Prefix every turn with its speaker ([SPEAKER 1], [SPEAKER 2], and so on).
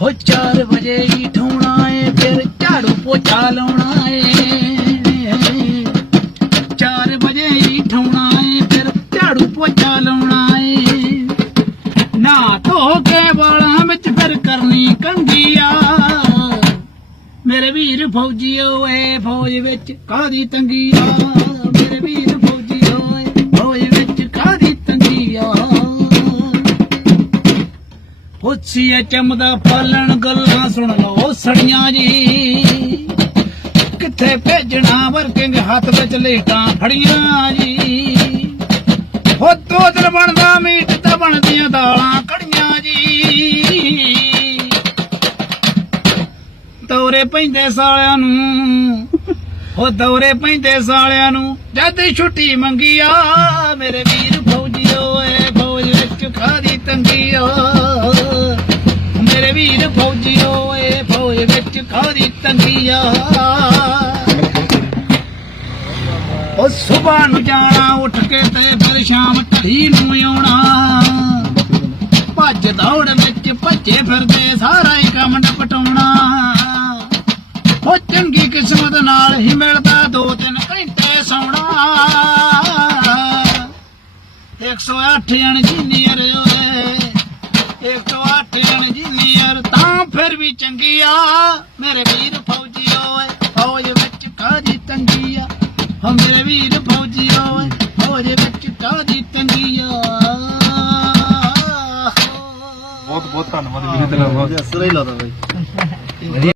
[SPEAKER 1] ਹੋ 4 ਵਜੇ ਹੀ ਠਾਉਣਾ ਏ, ਫਿਰ ਝਾੜੂ ਪੋਚਾ ਲਾਉਣਾ ਏ। 4 ਵਜੇ ਹੀ ਠਾਉਣਾ ਏ, ਫਿਰ ਝਾੜੂ ਪੋਚਾ ਲਾਉਣਾ ਏ। ਨਾ ਧੋ ਕੇ ਵਾਲਾਂ ਵਿੱਚ ਫਿਰ ਕਰਨੀ ਕੰਗੀਆ। ਮੇਰੇ ਵੀਰ ਫੌਜੀਓ ਏ ਫੌਜ ਵਿੱਚ ਕਾਦੀ ਤੰਗੀ ਆ ਮੇਰੇ ਵੀਰ ਪੁੱਛੀਏ ਚਮਦਾ ਪਾਲਣ ਗੱਲਾਂ ਸੁਣ ਲਓ ਸੜੀਆਂ ਜੀ। ਕਿੱਥੇ ਭੇਜਣਾ ਵਰਕਿੰਗ ਹੱਥ ਵਿੱਚ ਲੇਟਾਂ ਫੜੀਆਂ ਜੀ। ਹੋ ਦੋ ਬਣਦਾ, ਮੀਟ ਤਾਂ ਬਣਦੀਆਂ ਦਾਲਾਂ ਕੜੀਆਂ ਜੀ। ਦੌਰੇ ਪੈਂਦੇ ਸਾਲਿਆਂ ਨੂੰ ਉਹ ਦੌਰੇ ਪੈਂਦੇ ਸਾਲਿਆਂ ਨੂੰ, ਜਦ ਛੁੱਟੀ ਮੰਗੀ ਆ ਮੇਰੇ ਵੀਰ ਫੌਜੀਓ ਵੀਰ ਫੌਜੀਓ ਏ ਫੌਜ ਵਿੱਚ ਖਾਦੀ ਤੰਗੀ ਆ ਉਹ ਸਵੇਰ ਨੂੰ ਜਾਣਾ, ਉੱਠ ਕੇ ਤੇ ਫਿਰ ਸ਼ਾਮ ਢਲੀ ਨੂੰ ਆਉਣਾ। ਭੱਜ ਦੌੜ ਵਿੱਚ ਭੱਜੇ ਫਿਰਦੇ, ਸਾਰਾ ਹੀ ਕੰਮ ਨਿਪਟਾਉਣਾ। ਉਹ ਚੰਗੀ ਕਿਸਮਤ ਨਾਲ ਹੀ ਮਿਲਦਾ, ਦੋ ਤਿੰਨ ਘੰਟੇ ਸੌਣਾ। 108 ਇੰਜੀਨੀਅਰ ਓਏ ਫਿਰ ਵੀ ਚੰਗੀ ਆ। ਮੇਰੇ ਵੀਰ ਫੌਜੀ ਓਏ ਫੌਜ ਵਿੱਚ ਕਾਦੀ ਤੰਗੀ ਆ? ਹੋ ਮੇਰੇ ਵੀਰ ਫੌਜੀ ਓਏ ਫੌਜ ਵਿੱਚ ਕਾਦੀ ਤੰਗੀ ਆ?
[SPEAKER 2] ਬਹੁਤ ਬਹੁਤ ਧੰਨਵਾਦ ਵੀਰੇ ਤੇਰਾ ਬਹੁਤ
[SPEAKER 3] ਅਸਰ ਹੀ ਲਾਦਾ ਬਾਈ।